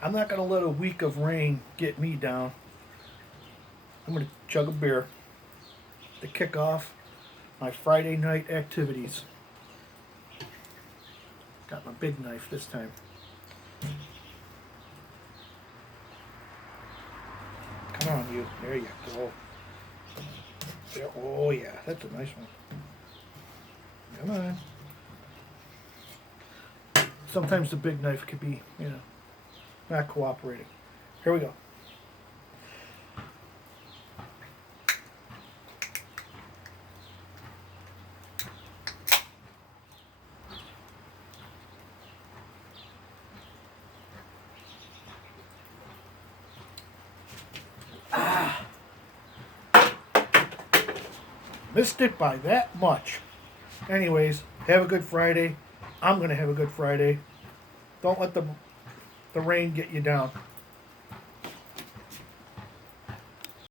I'm not going to let a week of rain get me down. I'm going to chug a beer to kick off my Friday night activities. Got my big knife this time. Come on, you. There you go. There. Oh, yeah. That's a nice one. Come on. Sometimes the big knife could be, not cooperating. Here we go. Missed it by that much. Anyways, have a good Friday. I'm going to have a good Friday. Don't let the rain get you down.